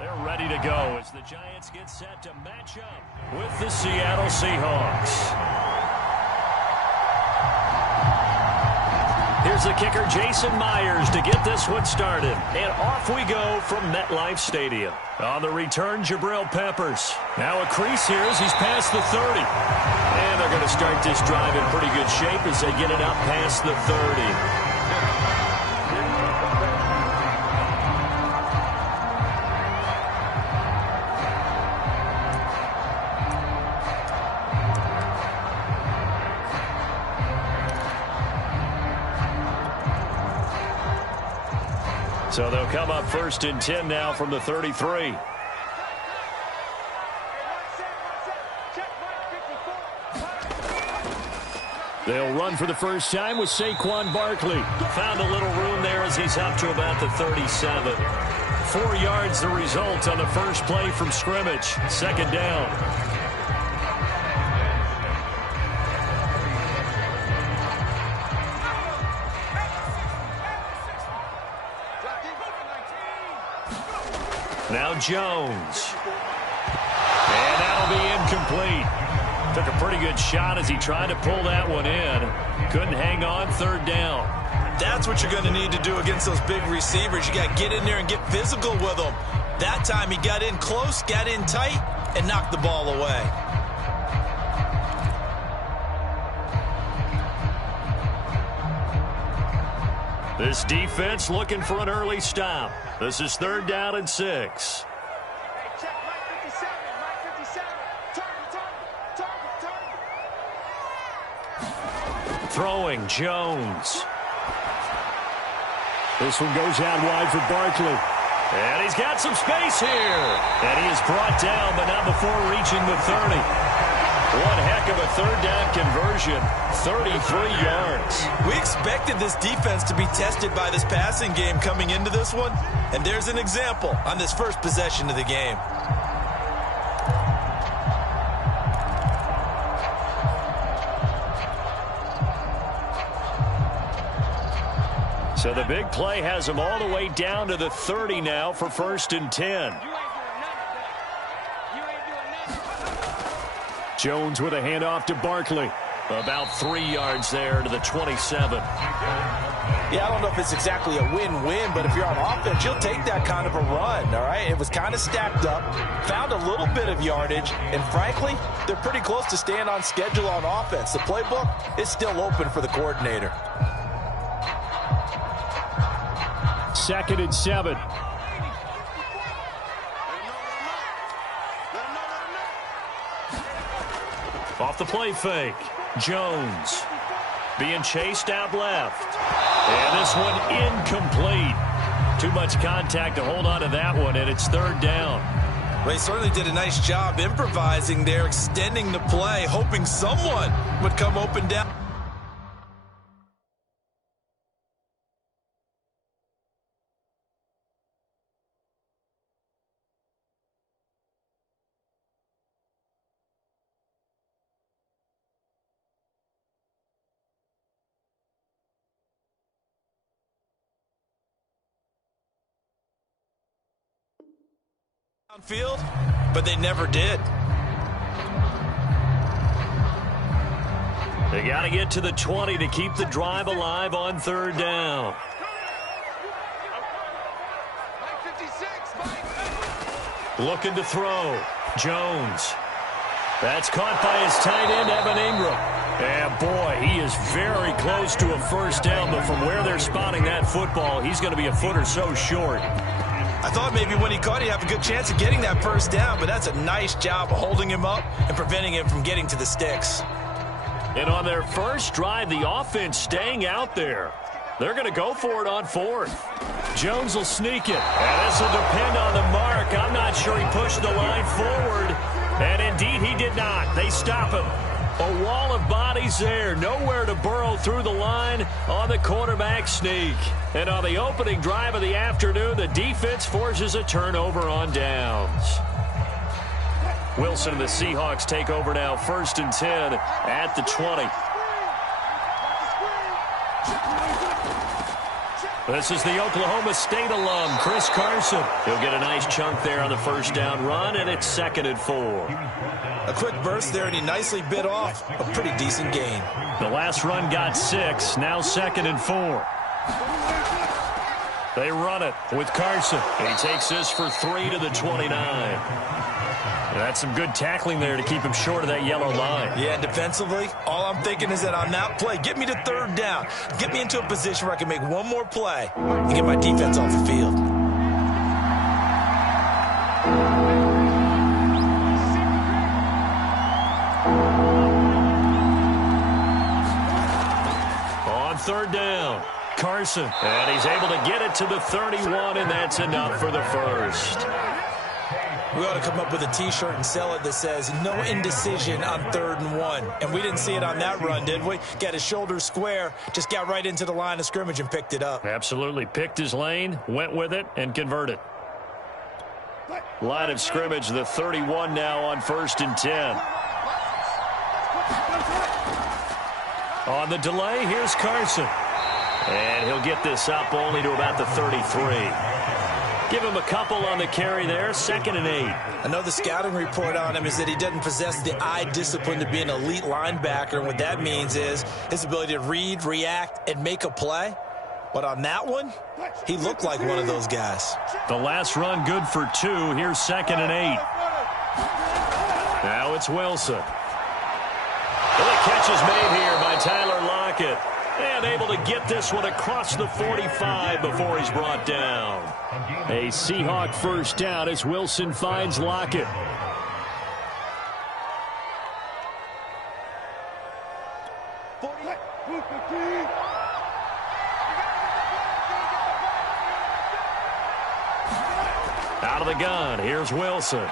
They're ready to go as the Giants get set to match up with the Seattle Seahawks. Here's the kicker, Jason Myers, to get this one started. And off we go from MetLife Stadium. On the return, Jabril Peppers. Now a crease here as he's past the 30. And they're going to start this drive in pretty good shape as they get it up past the 30. So they'll come up 1st and 10 now from the 33. They'll run for the first time with Saquon Barkley. Found a little room there as he's up to about the 37. 4 yards the result on the first play from scrimmage. 2nd down. Now Jones. And that'll be incomplete. Took a pretty good shot as he tried to pull that one in. Couldn't hang on. 3rd down. That's what you're going to need to do against those big receivers. You got to get in there and get physical with them. That time he got in close, got in tight, and knocked the ball away. This defense looking for an early stop. This is 3rd down and 6. Throwing, Jones. This one goes out wide for Barkley. And he's got some space here. And he is brought down, but not before reaching the 30. One heck of a 3rd down conversion. 33 yards. We expected this defense to be tested by this passing game coming into this one. And there's an example on this first possession of the game. So the big play has him all the way down to the 30 now for 1st and 10. Jones with a handoff to Barkley. About 3 yards there to the 27. Yeah, I don't know if it's exactly a win-win, but if you're on offense, you'll take that kind of a run, all right? It was kind of stacked up, found a little bit of yardage, and frankly, they're pretty close to staying on schedule on offense. The playbook is still open for the coordinator. 2nd and 7. Off the play fake. Jones being chased out left. And this one incomplete. Too much contact to hold on to that one, and it's 3rd down. Well, he certainly did a nice job improvising there, extending the play, hoping someone would come open down. Field, but they never did. They got to get to the 20 to keep the drive alive on 3rd down. Looking to throw. Jones. That's caught by his tight end, Evan Ingram. And boy, he is very close to a 1st down, but from where they're spotting that football, he's going to be a foot or so short. I thought maybe when he caught it, he'd have a good chance of getting that 1st down, but that's a nice job of holding him up and preventing him from getting to the sticks. And on their first drive, the offense staying out there. They're going to go for it on 4th. Jones will sneak it. And this will depend on the mark. I'm not sure he pushed the line forward. And indeed, he did not. They stop him. A wall of bodies there. Nowhere to burrow through the line on the quarterback sneak. And on the opening drive of the afternoon, the defense forces a turnover on downs. Wilson and the Seahawks take over now, 1st and 10 at the 20. This is the Oklahoma State alum, Chris Carson. He'll get a nice chunk there on the first down run, and it's 2nd and 4. A quick burst there, and he nicely bit off a pretty decent gain. The last run got 6, now 2nd and 4. They run it with Carson. He takes this for 3 to the 29. That's some good tackling there to keep him short of that yellow line. Yeah, and defensively, all I'm thinking is that on that play, get me to 3rd down. Get me into a position where I can make one more play and get my defense off the field. On 3rd down, Carson. And he's able to get it to the 31, and that's enough for the first. We ought to come up with a T-shirt and sell it that says, no indecision on 3rd and 1. And we didn't see it on that run, did we? Got his shoulders square, just got right into the line of scrimmage and picked it up. Absolutely. Picked his lane, went with it, and converted. Line of scrimmage, the 31 now on 1st and 10. On the delay, here's Carson. And he'll get this up only to about the 33. Give him a couple on the carry there, 2nd and 8. I know the scouting report on him is that he doesn't possess the eye discipline to be an elite linebacker, and what that means is his ability to read, react, and make a play. But on that one, he looked like one of those guys. The last run good for 2. Here's 2nd and 8. Now it's Wilson. Well, the catch is made here by Tyler Lockett. And able to get this one across the 45 before he's brought down. A Seahawk first down as Wilson finds Lockett. Out of the gun, here's Wilson.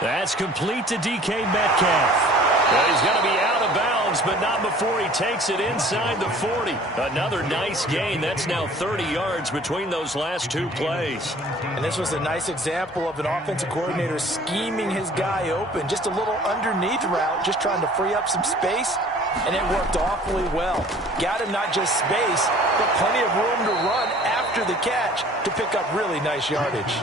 That's complete to DK Metcalf. Well, he's going to be out of bounds, but not before he takes it inside the 40. Another nice gain. That's now 30 yards between those last 2 plays. And this was a nice example of an offensive coordinator scheming his guy open. Just a little underneath route, just trying to free up some space, and it worked awfully well. Got him not just space, but plenty of room to run after the catch to pick up really nice yardage.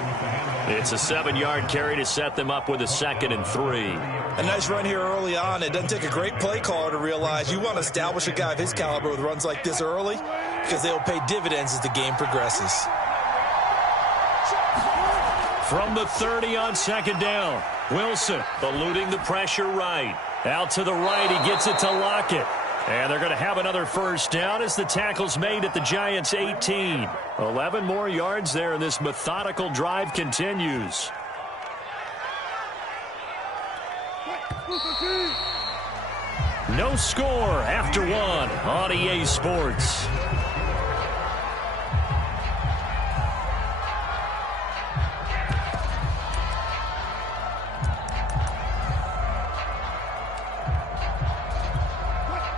It's a 7-yard carry to set them up with a 2nd and 3. A nice run here early on. It doesn't take a great play caller to realize you want to establish a guy of his caliber with runs like this early because they'll pay dividends as the game progresses. From the 30 on 2nd down, Wilson eluding the pressure right. Out to the right, he gets it to Lockett. And they're going to have another first down as the tackle's made at the Giants' 18. 11 more yards there, and this methodical drive continues. No score after 1 on EA Sports.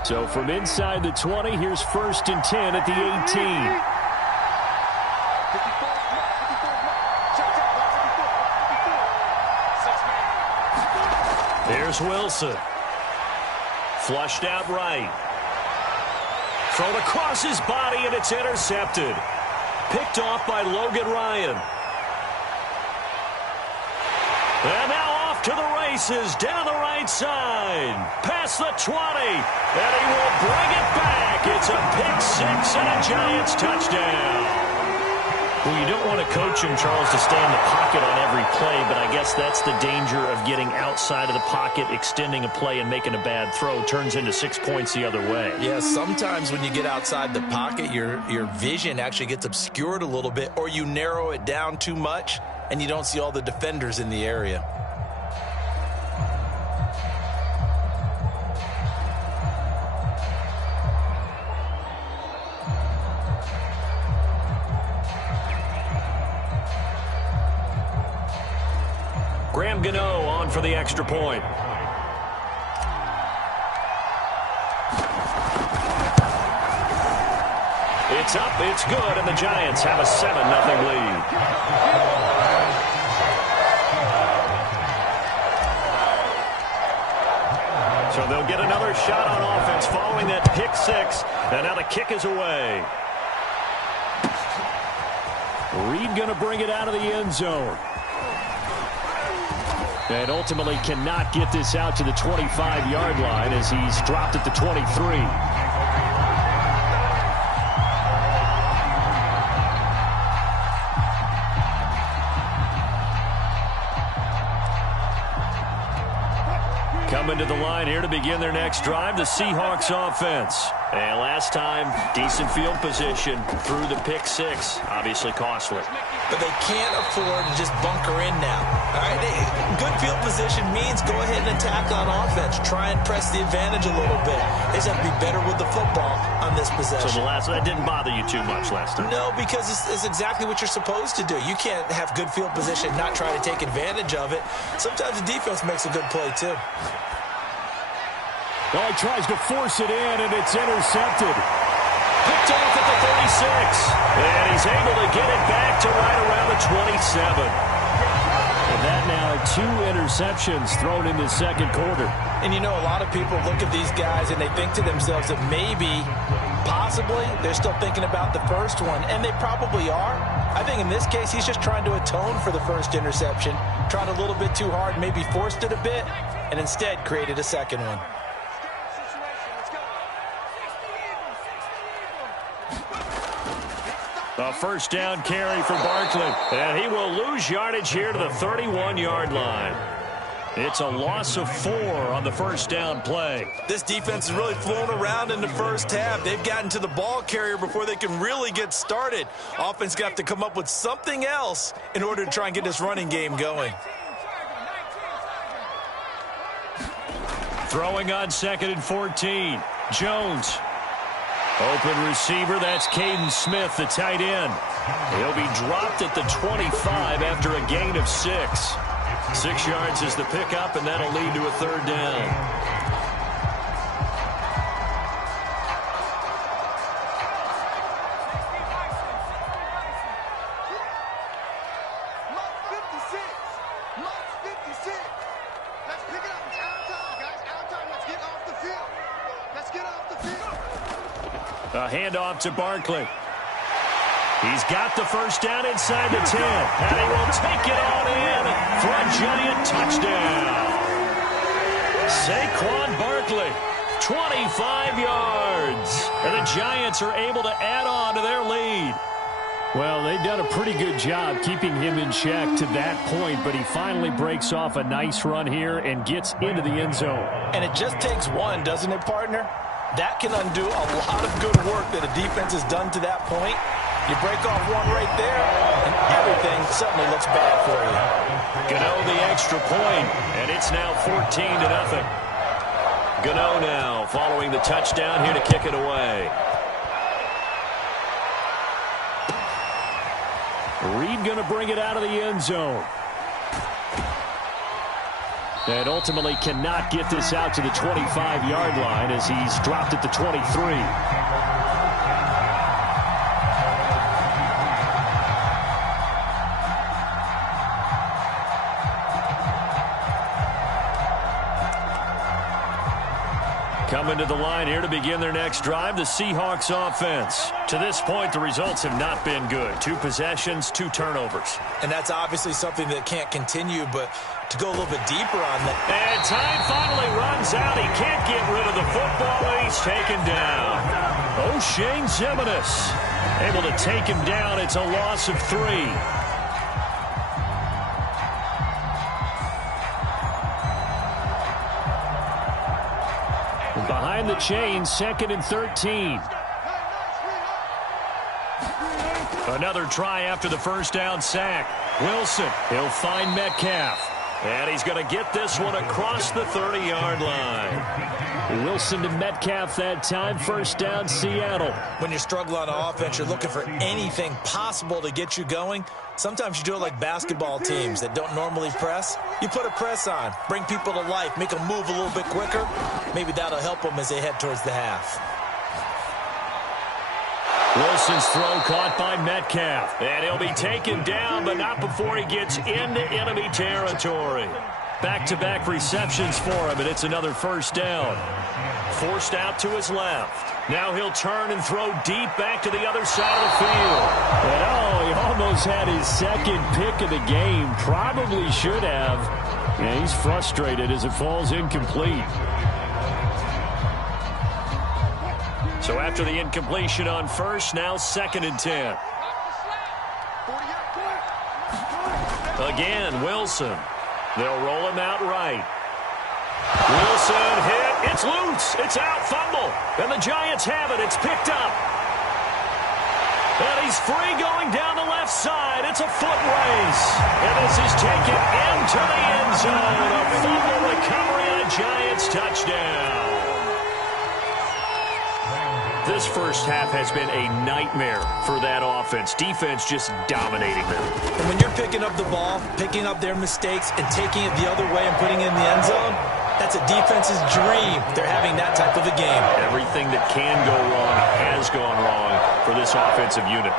So from inside the 20, here's 1st and 10 at the 18. Here's Wilson. Flushed out right. Thrown across his body, and it's intercepted. Picked off by Logan Ryan. And now off to the races, down the right side. Past the 20, and he will bring it back. It's a pick-6 and a Giants touchdown. Well, you don't want to coach him, Charles, to stay in the pocket on every play, but I guess that's the danger of getting outside of the pocket, extending a play, and making a bad throw. Turns into 6 points the other way. Yeah, sometimes when you get outside the pocket, your vision actually gets obscured a little bit, or you narrow it down too much, and you don't see all the defenders in the area. Graham Gano on for the extra point. It's up, it's good, and the Giants have a 7-0 lead. So they'll They'll get another shot on offense following that pick six. And now the kick is away. Reed going to bring it out of the end zone. And ultimately cannot get this out to the 25-yard line as he's dropped at the 23. Coming to the line here to begin their next drive, the Seahawks offense. And last time, decent field position through the pick six. Obviously costly. But they can't afford to just bunker in now. All right, good field position means go ahead and attack on offense. Try and press the advantage a little bit. They just have to be better with the football on this possession. So that didn't bother you too much last time? No, because it's exactly what you're supposed to do. You can't have good field position and not try to take advantage of it. Sometimes the defense makes a good play, too. Well, he tries to force it in, and it's intercepted. Picked off at the 36. And he's able to get it back to right around the 27. And that now 2 interceptions thrown in the second quarter. And you know, a lot of people look at these guys and they think to themselves that maybe, possibly, they're still thinking about the first one. And they probably are. I think in this case, he's just trying to atone for the first interception. Tried a little bit too hard, maybe forced it a bit, and instead created a second one. A first down carry for Barkley. And he will lose yardage here to the 31-yard line. It's a loss of 4 on the first down play. This defense has really flown around in the first half. They've gotten to the ball carrier before they can really get started. Offense got to come up with something else in order to try and get this running game going. Throwing on 2nd and 14. Jones. Open receiver, that's Caden Smith, the tight end. He'll be dropped at the 25 after a gain of 6. 6 yards is the pickup, and that'll lead to a third down. A handoff to Barkley. He's got the first down inside the 10. And he will take it on in for a giant touchdown. Saquon Barkley, 25 yards. And the Giants are able to add on to their lead. Well, they've done a pretty good job keeping him in check to that point, but he finally breaks off a nice run here and gets into the end zone. And it just takes one, doesn't it, partner? That can undo a lot of good work that a defense has done to that point. You break off one right there, and everything suddenly looks bad for you. Gano the extra point, and it's now 14-0. Gano now following the touchdown here to kick it away. Reed going to bring it out of the end zone. And ultimately cannot get this out to the 25-yard line as he's dropped at the 23. Coming to the line here to begin their next drive, the Seahawks offense. To this point, the results have not been good. 2 possessions, 2 turnovers. And that's obviously something that can't continue, but to go a little bit deeper on that. And time finally runs out. He can't get rid of the football, and he's taken down. O'Shane Ximines able to take him down. It's a loss of 3. Behind the chain, 2nd and 13. Another try after the first down sack. Wilson, he'll find Metcalf. And he's going to get this one across the 30-yard line. Wilson to Metcalf that time. First down, Seattle. When you're struggling on offense, you're looking for anything possible to get you going. Sometimes you do it like basketball teams that don't normally press. You put a press on, bring people to life, make them move a little bit quicker. Maybe that'll help them as they head towards the half. Wilson's throw caught by Metcalf. And he'll be taken down, but not before he gets into enemy territory. back-to-back receptions for him, and it's another first down. Forced out to his left. Now he'll turn and throw deep back to the other side of the field. And he almost had his second pick of the game. Probably should have. And he's frustrated as it falls incomplete. So after the incompletion on first, now 2nd and 10. Again, Wilson. They'll roll him out right. Wilson hit. It's loose. It's out. Fumble. And the Giants have it. It's picked up. And he's free going down the left side. It's a foot race. And this is taken into the end zone. A fumble recovery and a Giants touchdown. This first half has been a nightmare for that offense. Defense just dominating them. And when you're picking up the ball, picking up their mistakes, and taking it the other way and putting it in the end zone, that's a defense's dream. They're having that type of a game. Everything that can go wrong has gone wrong for this offensive unit.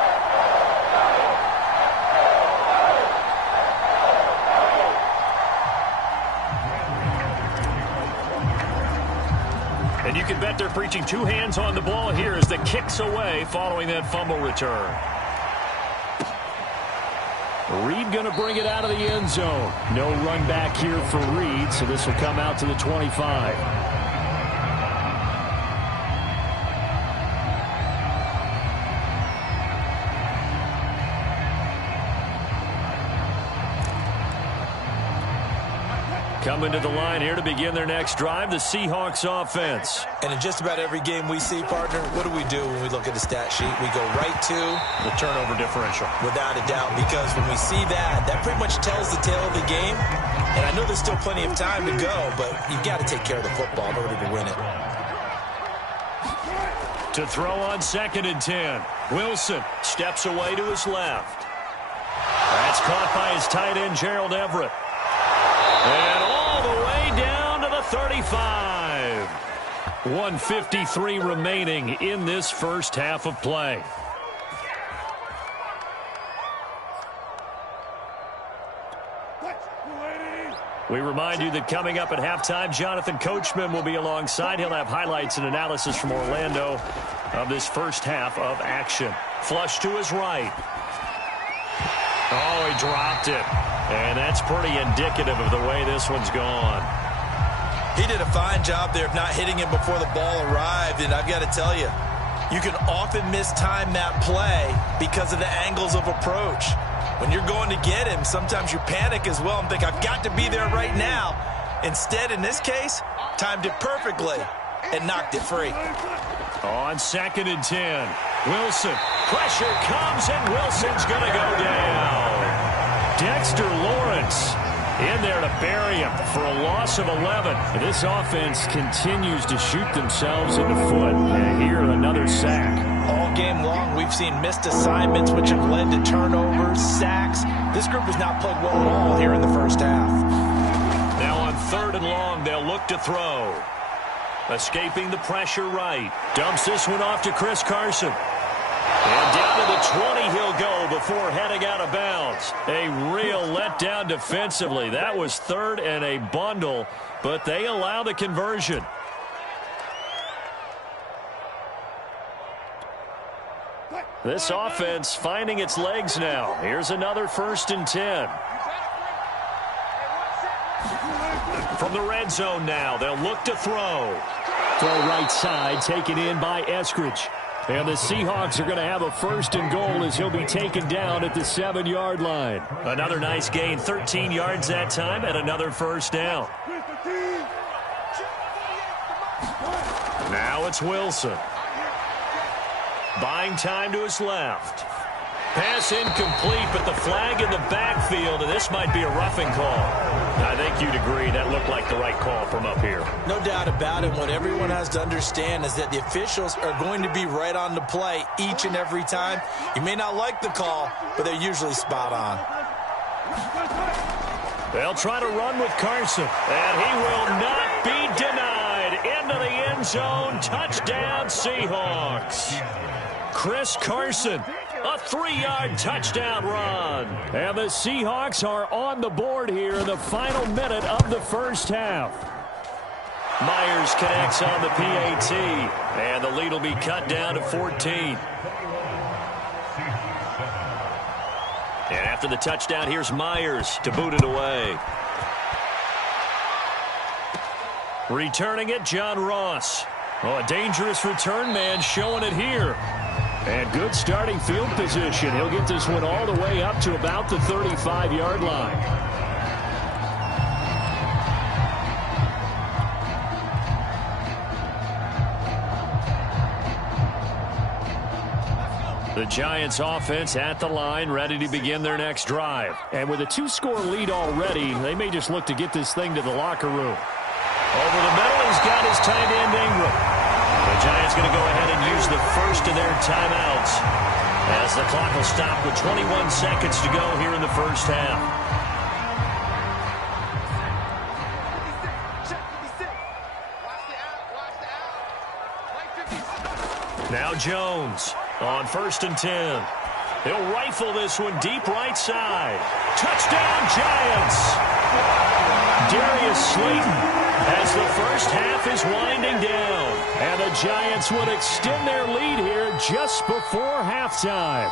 And you can bet they're preaching two hands on the ball here as the kick's away following that fumble return. Reed going to bring it out of the end zone. No run back here for Reed, so this will come out to the 25. Coming to the line here to begin their next drive, the Seahawks offense. And in just about every game we see, partner, what do when we look at the stat sheet? We go right to the turnover differential. Without a doubt, because when we see that, that pretty much tells the tale of the game. And I know there's still plenty of time to go, but you've got to take care of the football in order to win it. To throw on 2nd and 10. Wilson steps away to his left. That's caught by his tight end, Gerald Everett. And all the way down to the 35. 1:53 remaining in this first half of play. We remind you that coming up at halftime, Jonathan Coachman will be alongside. He'll have highlights and analysis from Orlando of this first half of action. Flush to his right. Oh, he dropped it. And that's pretty indicative of the way this one's gone. He did a fine job there of not hitting him before the ball arrived. And I've got to tell you, you can often mistime that play because of the angles of approach. When you're going to get him, sometimes you panic as well and think, I've got to be there right now. Instead, in this case, timed it perfectly and knocked it free. On 2nd and 10, Wilson. Pressure comes, and Wilson's going to go down. Dexter Lawrence in there to bury him for a loss of 11. This offense continues to shoot themselves in the foot. And here, another sack. All game long, we've seen missed assignments, which have led to turnovers, sacks. This group has not played well at all here in the first half. Now on 3rd and long, they'll look to throw. Escaping the pressure right. Dumps this one off to Chris Carson. And down to the 20 he'll go before heading out of bounds. A real letdown defensively. That was 3rd and a bundle, but they allow the conversion. This offense finding its legs now. Here's another 1st and 10. From the red zone now, they'll look to throw. Throw right side, taken in by Eskridge. And the Seahawks are going to have a 1st and goal as he'll be taken down at the 7-yard line. Another nice gain, 13 yards that time, and another first down. Now it's Wilson. Buying time to his left. Pass incomplete, but the flag in the backfield, and this might be a roughing call. I think you'd agree that looked like the right call from up here. No doubt about it. What everyone has to understand is that the officials are going to be right on the play each and every time. You may not like the call, but they're usually spot on. They'll try to run with Carson, and he will not be denied. Into the end zone, touchdown Seahawks. Chris Carson A 3-yard touchdown run. And the Seahawks are on the board here in the final minute of the first half. Myers connects on the PAT, and the lead will be cut down to 14. And after the touchdown, here's Myers to boot it away. Returning it, John Ross. Oh, a dangerous return man showing it here. And good starting field position. He'll get this one all the way up to about the 35-yard line. The Giants offense at the line, ready to begin their next drive. And with a 2-score lead already, they may just look to get this thing to the locker room. Over the middle, he's got his tight end Ingram. The Giants going to go ahead and use the first of their timeouts as the clock will stop with 21 seconds to go here in the first half. Now Jones on 1st and 10. He'll rifle this one deep right side. Touchdown, Giants! Darius Slayton as the first half is winding down. And the Giants would extend their lead here just before halftime.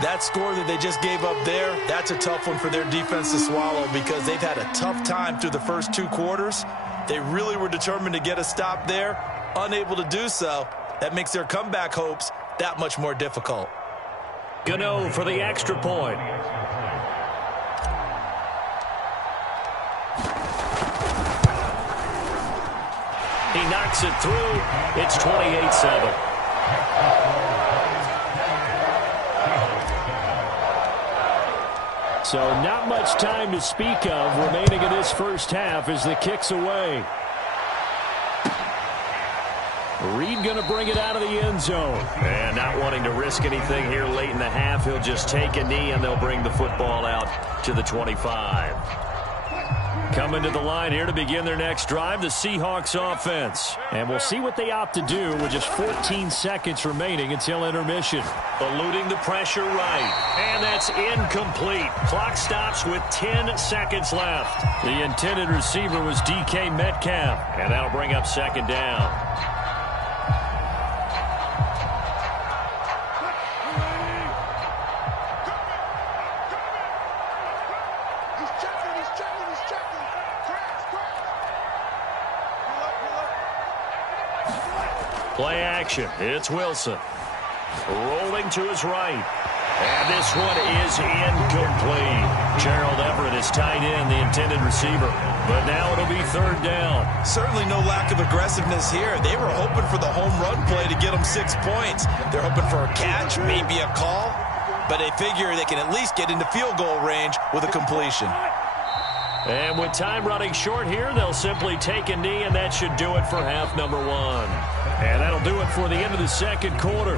That score that they just gave up there, that's a tough one for their defense to swallow because they've had a tough time through the first 2 quarters. They really were determined to get a stop there, unable to do so. That makes their comeback hopes that much more difficult. Gano for the extra point. He knocks it through. It's 28-7. So not much time to speak of remaining in this first half as the kick's away. Reed going to bring it out of the end zone. And not wanting to risk anything here late in the half, he'll just take a knee and they'll bring the football out to the 25. Coming to the line here to begin their next drive, the Seahawks offense. And we'll see what they opt to do with just 14 seconds remaining until intermission. Eluding the pressure right. And that's incomplete. Clock stops with 10 seconds left. The intended receiver was DK Metcalf. And that'll bring up 2nd down. Play action. It's Wilson. Rolling to his right. And this one is incomplete. Gerald Everett is tied in, the intended receiver. But now it'll be 3rd down. Certainly no lack of aggressiveness here. They were hoping for the home run play to get them 6 points. They're hoping for a catch, maybe a call. But they figure they can at least get into field goal range with a completion. And with time running short here, they'll simply take a knee, and that should do it for half number 1. And that'll do it for the end of the 2nd quarter.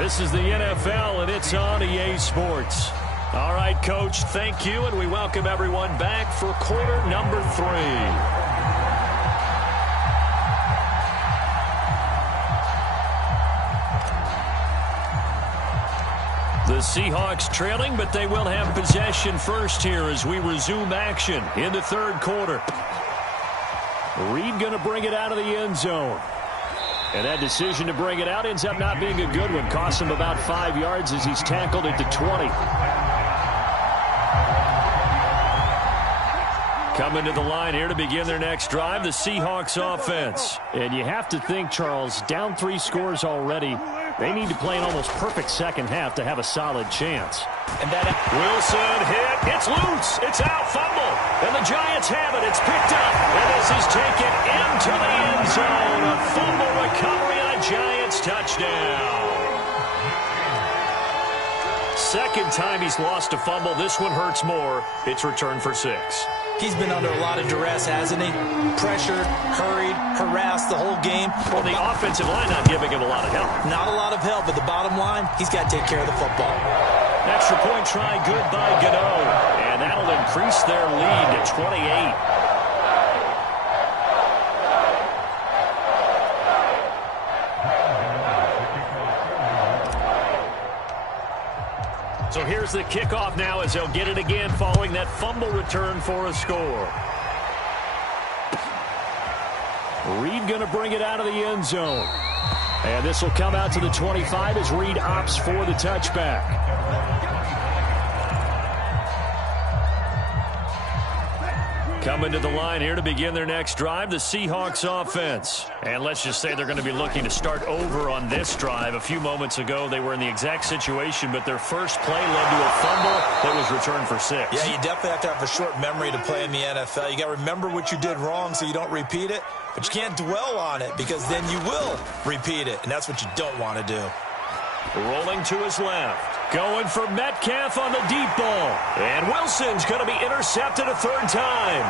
This is the NFL, and it's on EA Sports. All right, Coach, thank you, and we welcome everyone back for quarter number 3. The Seahawks trailing, but they will have possession first here as we resume action in the 3rd quarter. Reed going to bring it out of the end zone. And that decision to bring it out ends up not being a good one. Costs him about 5 yards as he's tackled at the 20. Coming to the line here to begin their next drive, the Seahawks offense. And you have to think, Charles, down 3 scores already. They need to play an almost perfect second half to have a solid chance. And that Wilson hit. It's loose. It's out. Fumble. And the Giants have it. It's picked up. And this is taken into the end zone. A fumble recovery and a Giants touchdown. 2nd time he's lost a fumble. This one hurts more. It's returned for 6. He's been under a lot of duress, hasn't he? Pressured, hurried, harassed the whole game. Well, the offensive line not giving him a lot of help. Not a lot of help, but the bottom line, he's got to take care of the football. Extra point try good by Gano. And that'll increase their lead to 28. So here's the kickoff now as they'll get it again following that fumble return for a score. Reed going to bring it out of the end zone. And this will come out to the 25 as Reed opts for the touchback. Coming to the line here to begin their next drive, the Seahawks offense. And let's just say they're going to be looking to start over on this drive. A few moments ago, they were in the exact situation, but their first play led to a fumble that was returned for 6. Yeah, you definitely have to have a short memory to play in the NFL. You got to remember what you did wrong so you don't repeat it, but you can't dwell on it because then you will repeat it, and that's what you don't want to do. Rolling to his left. Going for Metcalf on the deep ball. And Wilson's going to be intercepted a third time.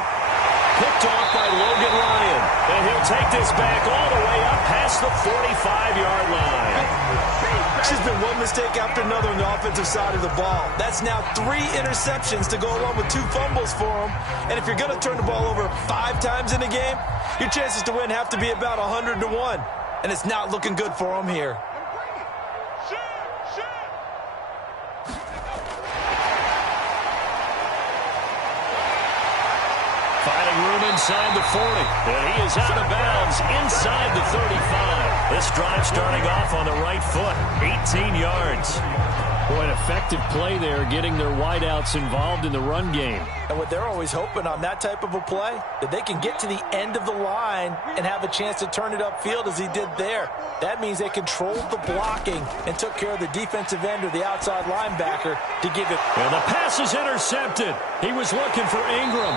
Picked off by Logan Ryan. And he'll take this back all the way up past the 45-yard line. She's been one mistake after another on the offensive side of the ball. That's now 3 interceptions to go along with 2 fumbles for him. And if you're going to turn the ball over 5 times in a game, your chances to win have to be about 100 to 1. And it's not looking good for him here. Finding room inside the 40. And he is out of bounds inside the 35. This drive starting off on the right foot. 18 yards. Boy, an effective play there, getting their wideouts involved in the run game. And what they're always hoping on that type of a play, that they can get to the end of the line and have a chance to turn it upfield as he did there. That means they controlled the blocking and took care of the defensive end or the outside linebacker to give it. And the pass is intercepted. He was looking for Ingram.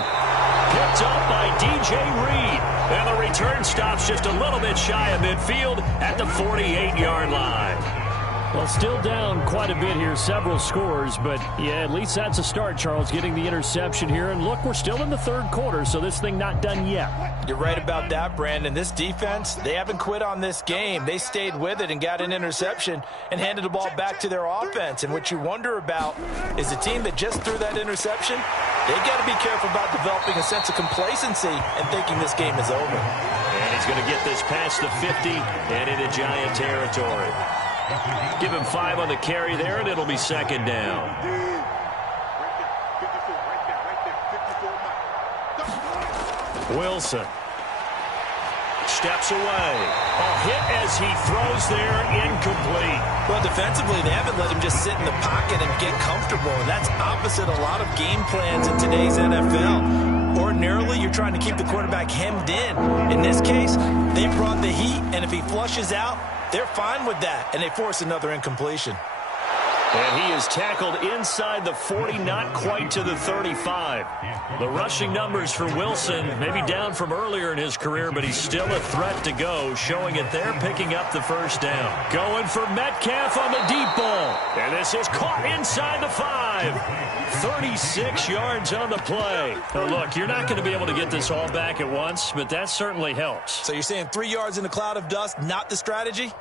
Picked up by DJ Reed. And the return stops just a little bit shy of midfield at the 48-yard line. Well, still down quite a bit here, several scores, but yeah, at least that's a start, Charles, getting the interception here. And look, we're still in the third quarter, so this thing not done yet. You're right about that, Brandon. This defense, they haven't quit on this game. They stayed with it and got an interception and handed the ball back to their offense. And what you wonder about is the team that just threw that interception, they got to be careful about developing a sense of complacency and thinking this game is over. And he's going to get this past the 50 and into Giant territory. Give him 5 on the carry there, and it'll be second down. Wilson steps away. A hit as he throws there, incomplete. Well, defensively, they haven't let him just sit in the pocket and get comfortable, and that's opposite a lot of game plans in today's NFL. Ordinarily, you're trying to keep the quarterback hemmed in. In this case, they brought the heat, and if he flushes out, they're fine with that, and they force another incompletion. And he is tackled inside the 40, not quite to the 35. The rushing numbers for Wilson, maybe down from earlier in his career, but he's still a threat to go, showing it there, picking up the first down. Going for Metcalf on the deep ball. And this is caught inside the 5. 36 yards on the play. Now look, you're not going to be able to get this all back at once, but that certainly helps. So you're saying 3 yards in a cloud of dust, not the strategy?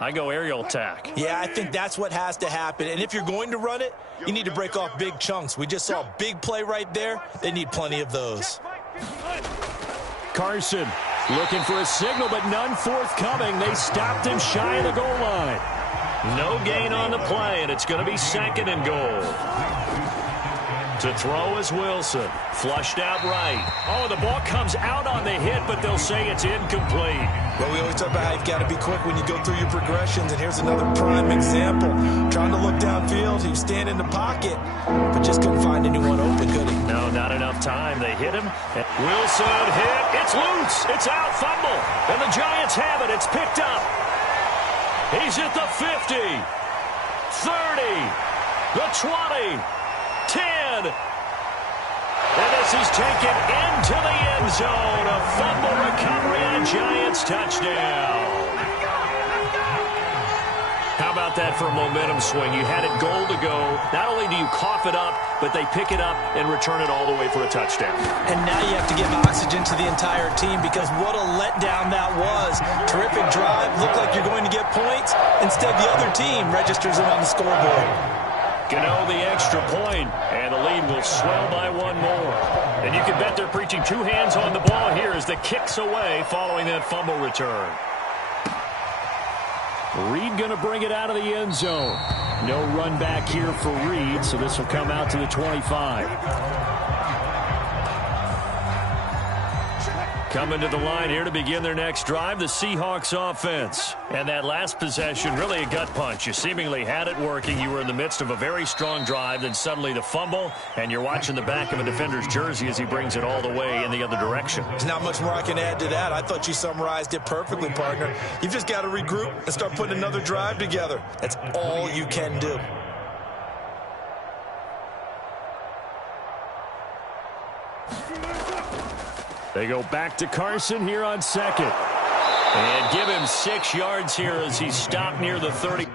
I go aerial attack. Yeah, I think that's what has to happen. And if you're going to run it, you need to break off big chunks. We just saw a big play right there. They need plenty of those. Carson looking for a signal, but none forthcoming. They stopped him shy of the goal line. No gain on the play, and it's going to be second and goal. To throw is Wilson. Flushed out right. Oh, the ball comes out on the hit, but they'll say it's incomplete. Well, we always talk about how you've got to be quick when you go through your progressions, and here's another prime example. Trying to look downfield, he was standing in the pocket, but just couldn't find anyone open, could he? No, not enough time. They hit him. Wilson hit. It's loose. It's out. Fumble. And the Giants have it. It's picked up. He's at the 50, 30, the 20, 10. And this is taken into the end zone. A fumble recovery on Giants touchdown. How about that for a momentum swing? You had it goal to go. Not only do you cough it up, but they pick it up and return it all the way for a touchdown. And now you have to give oxygen to the entire team because what a letdown that was. Terrific drive. Looked like you're going to get points. Instead, the other team registers it on the scoreboard. Gano the extra point, and the lead will swell by one more. And you can bet they're preaching 2 hands on the ball here as the kick's away following that fumble return. Reed going to bring it out of the end zone. No run back here for Reed, so this will come out to the 25. Coming to the line here to begin their next drive, the Seahawks offense. And that last possession, really a gut punch. You seemingly had it working. You were in the midst of a very strong drive, then suddenly the fumble, and you're watching the back of a defender's jersey as he brings it all the way in the other direction. There's not much more I can add to that. I thought you summarized it perfectly, partner. You've just got to regroup and start putting another drive together. That's all you can do. They go back to Carson here on second. And give him 6 yards here as he stopped near the 30.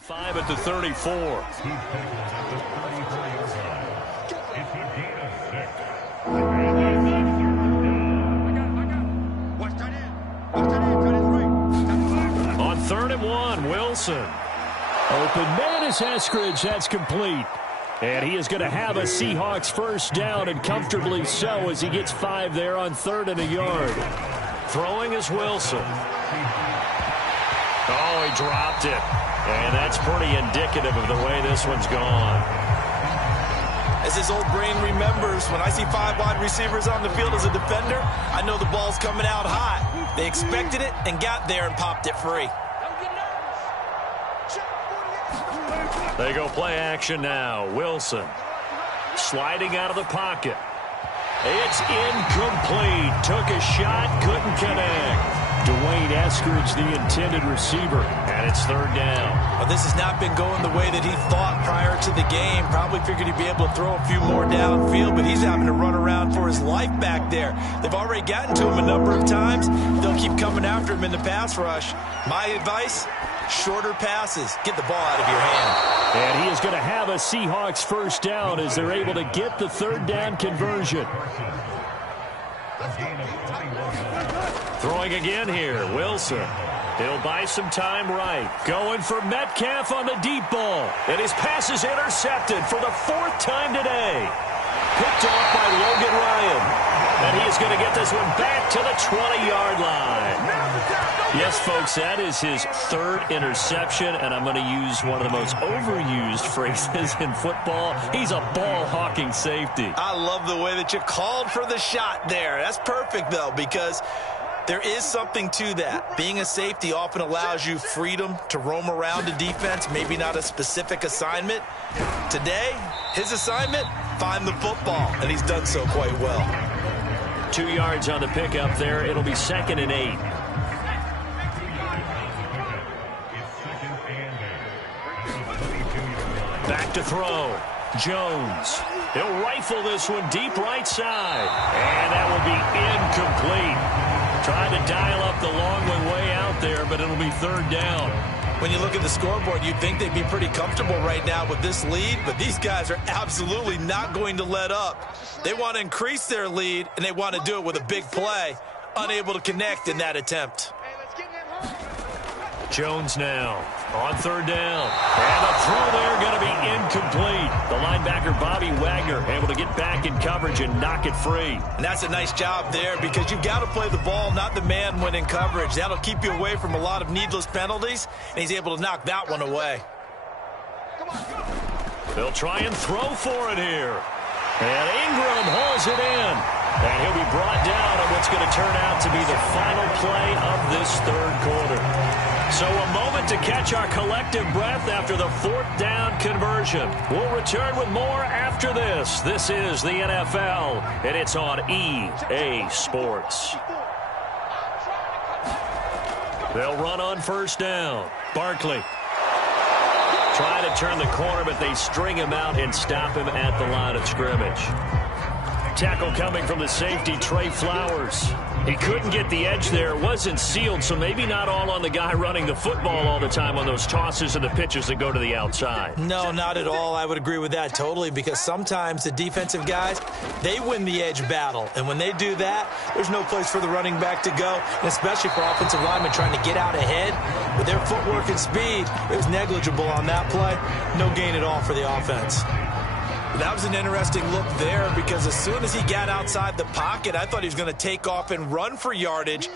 Five at the 34. On 3rd and 1, Wilson. Open man is Eskridge. That's complete. And he is going to have a Seahawks first down, and comfortably so, as he gets 5 there on 3rd and a yard. Throwing is Wilson. Oh, he dropped it. And that's pretty indicative of the way this one's gone. As his old brain remembers, when I see 5 wide receivers on the field as a defender, I know the ball's coming out hot. They expected it and got there and popped it free. They go play action now. Wilson sliding out of the pocket. It's incomplete. Took a shot, couldn't connect. Dwayne Eskridge, the intended receiver, and it's 3rd down. Well, this has not been going the way that he thought prior to the game. Probably figured he'd be able to throw a few more downfield, but he's having to run around for his life back there. They've already gotten to him a number of times. They'll keep coming after him in the pass rush. My advice, shorter passes. Get the ball out of your hand. And he is going to have a Seahawks first down as they're able to get the 3rd down conversion. Throwing again here, Wilson. He'll buy some time right. Going for Metcalf on the deep ball. And his pass is intercepted for the 4th time today. Picked off by Logan Ryan. And he is going to get this one back to the 20-yard line. Yes, folks, that is his 3rd interception, and I'm going to use one of the most overused phrases in football. He's a ball-hawking safety. I love the way that you called for the shot there. That's perfect, though, because There is something to that. Being a safety often allows you freedom to roam around the defense, maybe not a specific assignment. Today, his assignment, find the football, and he's done so quite well. 2 yards on the pickup there. It'll be 2nd and 8. Back to throw. Jones. He'll rifle this one deep right side. And that will be incomplete. Trying to dial up the long one way out there, but it'll be 3rd down. When you look at the scoreboard, you'd think they'd be pretty comfortable right now with this lead, but these guys are absolutely not going to let up. They want to increase their lead, and they want to do it with a big play. Unable to connect in that attempt. Jones now on 3rd down. And the throw there going to be incomplete. The linebacker, Bobby Wagner, able to get back in coverage and knock it free. And that's a nice job there because you've got to play the ball, not the man when in coverage. That'll keep you away from a lot of needless penalties, and he's able to knock that one away. They'll try and throw for it here. And Ingram hauls it in. And he'll be brought down on what's going to turn out to be the final play of this 3rd quarter. So a moment to catch our collective breath after the 4th down conversion. We'll return with more after this. This is the NFL, and it's on EA Sports. They'll run on 1st down. Barkley. Try to turn the corner, but they string him out and stop him at the line of scrimmage. Tackle coming from the safety, Trey Flowers. He couldn't get the edge there. Wasn't sealed, so maybe not all on the guy running the football all the time on those tosses and the pitches that go to the outside. No, not at all. I would agree with that totally because sometimes the defensive guys, they win the edge battle. And when they do that, there's no place for the running back to go, and especially for offensive linemen trying to get out ahead. With their footwork and speed, it was negligible on that play. No gain at all for the offense. That was an interesting look there because as soon as he got outside the pocket, I thought he was going to take off and run for yardage.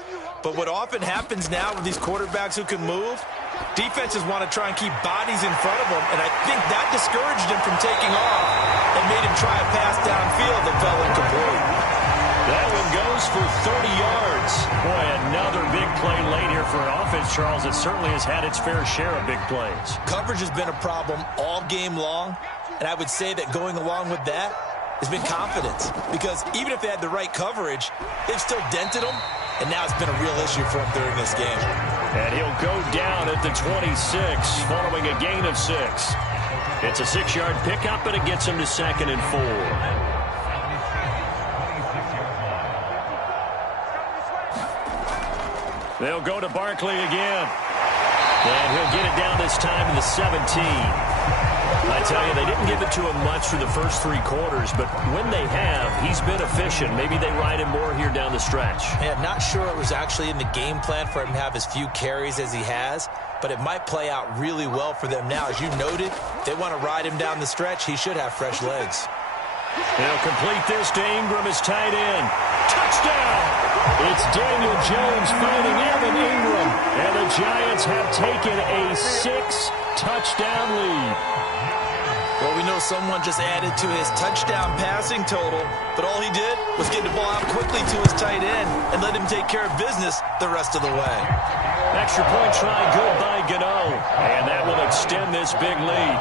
But what often happens now with these quarterbacks who can move, defenses want to try and keep bodies in front of them, and I think that discouraged him from taking off and made him try a pass downfield that fell incomplete. That one goes for 30 yards. Boy, another big play late here for an offense, Charles. It certainly has had its fair share of big plays. Coverage has been a problem all game long. And I would say that going along with that has been confidence. Because even if they had the right coverage, they've still dented them. And now it's been a real issue for him during this game. And he'll go down at the 26 following a gain of 6. It's a 6-yard pickup, and it gets him to 2nd and 4. They'll go to Barkley again. And he'll get it down this time to the 17. I tell you, they didn't give it to him much for the first 3 quarters, but when they have, he's been efficient. Maybe they ride him more here down the stretch. Yeah, not sure it was actually in the game plan for him to have as few carries as he has, but it might play out really well for them now. As you noted, they want to ride him down the stretch. He should have fresh legs. They'll complete this to Ingram as tight end. Touchdown! It's Daniel Jones finding Evan Ingram, and the Giants have taken a 6-touchdown lead. Well, we know someone just added to his touchdown passing total, but all he did was get the ball out quickly to his tight end and let him take care of business the rest of the way. Extra point try good by Gano, and that will extend this big lead.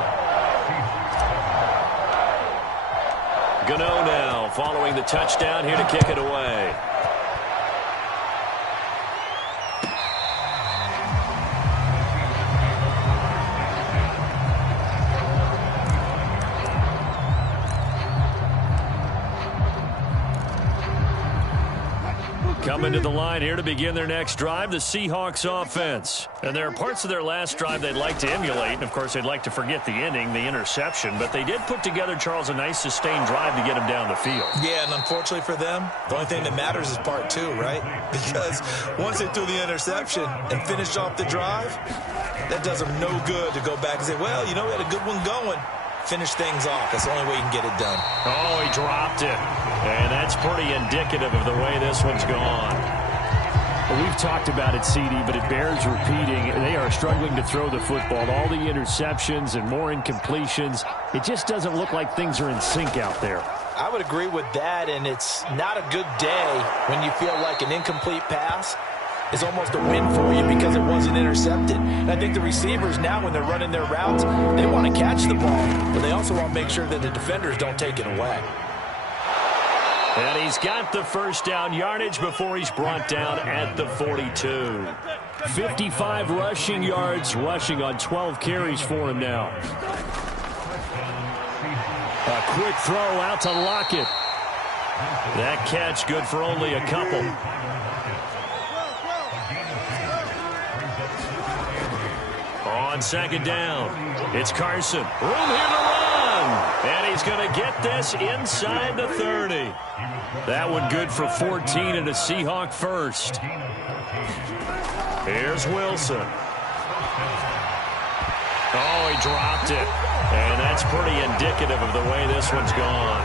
Gano now following the touchdown here to kick it away. Coming to the line here to begin their next drive, the Seahawks offense. And there are parts of their last drive they'd like to emulate. And, of course, they'd like to forget the inning, the interception. But they did put together, Charles, a nice sustained drive to get them down the field. Yeah, and unfortunately for them, the only thing that matters is part 2, right? Because once they threw the interception and finished off the drive, that does them no good to go back and say, well, you know, we had a good one going. Finish things off. That's the only way you can get it done. Oh, he dropped it. And that's pretty indicative of the way this one's gone. Well, we've talked about it, CD, but it bears repeating. They are struggling to throw the football. All the interceptions and more incompletions. It just doesn't look like things are in sync out there. I would agree with that, and it's not a good day when you feel like an incomplete pass is almost a win for you because it wasn't intercepted. And I think the receivers now, when they're running their routes, they want to catch the ball, but they also want to make sure that the defenders don't take it away. And he's got the first down yardage before he's brought down at the 42. 55 rushing yards, rushing on 12 carries for him now. A quick throw out to Lockett. That catch good for only a couple. On second down, it's Carson. Room here to run. And he's going to get this inside the 30. That one good for 14 and a Seahawk first. Here's Wilson. Oh, he dropped it. And that's pretty indicative of the way this one's gone.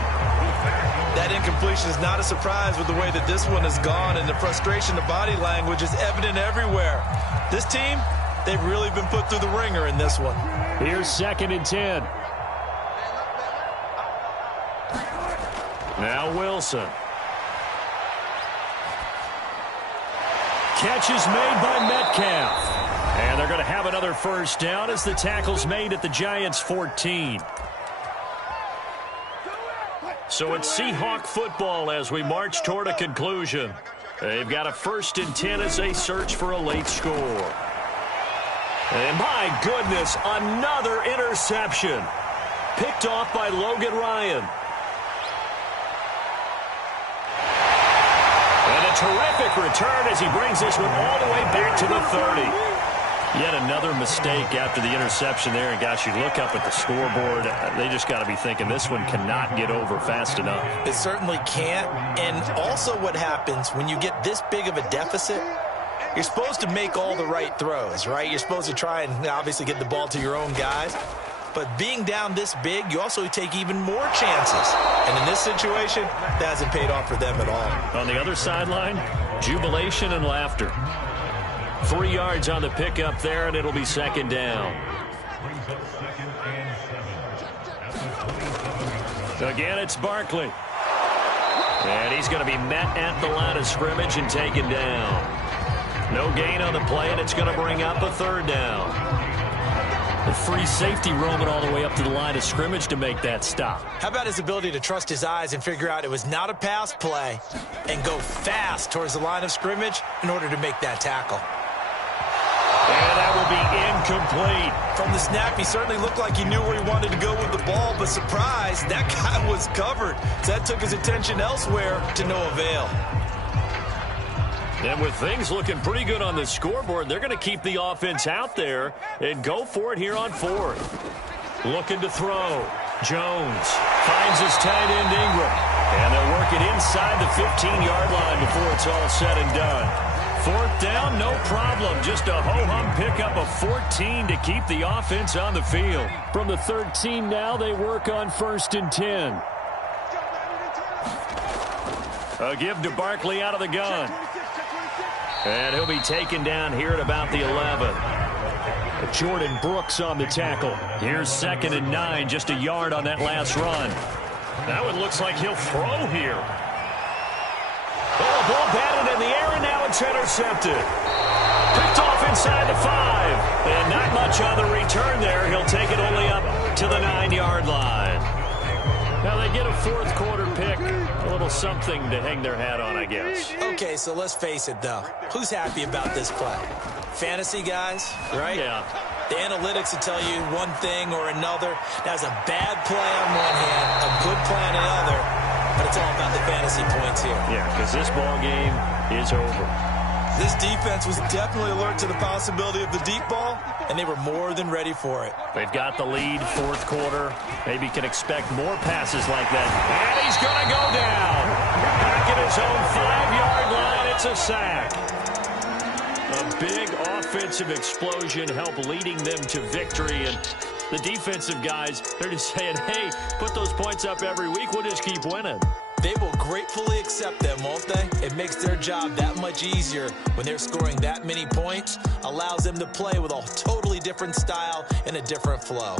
That incompletion is not a surprise with the way that this one has gone, and the frustration, the body language is evident everywhere. This team, they've really been put through the ringer in this one. Here's 2nd and 10. Now Wilson. Catch is made by Metcalf. And they're going to have another first down as the tackle's made at the Giants' 14. So it's Seahawk football as we march toward a conclusion. They've got a 1st and 10 as they search for a late score. And my goodness, another interception. Picked off by Logan Ryan. And a terrific return as he brings this one all the way back to the 30. Yet another mistake after the interception there. And gosh, you look up at the scoreboard, they just got to be thinking this one cannot get over fast enough. It certainly can't. And also what happens when you get this big of a deficit, you're supposed to make all the right throws, right? You're supposed to try and obviously get the ball to your own guys. But being down this big, you also take even more chances. And in this situation, that hasn't paid off for them at all. On the other sideline, jubilation and laughter. 3 yards on the pickup there, and it'll be 2nd down. Again, it's Barkley. And he's going to be met at the line of scrimmage and taken down. No gain on the play, and it's going to bring up a 3rd down. The free safety roaming all the way up to the line of scrimmage to make that stop. How about his ability to trust his eyes and figure out it was not a pass play and go fast towards the line of scrimmage in order to make that tackle? And that will be incomplete. From the snap, he certainly looked like he knew where he wanted to go with the ball, but surprise, that guy was covered. So that took his attention elsewhere to no avail. And with things looking pretty good on the scoreboard, they're going to keep the offense out there and go for it here on 4th. Looking to throw. Jones finds his tight end Ingram. And they'll work it inside the 15-yard line before it's all said and done. 4th down, no problem. Just a ho-hum pickup of 14 to keep the offense on the field. From the 13 now, they work on 1st and 10. A give to Barkley out of the gun. And he'll be taken down here at about the 11. Jordan Brooks on the tackle. Here's 2nd and 9, just a yard on that last run. That one looks like he'll throw here. Oh, ball batted in the air, and now it's intercepted. Picked off inside the 5. And not much on the return there. He'll take it only up to the 9-yard line. Now they get a 4th quarter pick. A little something to hang their hat on, I guess. Okay, so let's face it, though. Who's happy about this play? Fantasy guys, right? Yeah. The analytics will tell you one thing or another. That's a bad play on one hand, a good play on another, but it's all about the fantasy points here. Yeah, because this ball game is over. This defense was definitely alert to the possibility of the deep ball, and they were more than ready for it. They've got the lead, 4th quarter. Maybe can expect more passes like that. And he's going to go down. Back at his own 5-yard line, it's a sack. A big offensive explosion helped leading them to victory. And the defensive guys, they're just saying, hey, put those points up every week. We'll just keep winning. They will gratefully accept them, won't they? It makes their job that much easier when they're scoring that many points. Allows them to play with a totally different style and a different flow.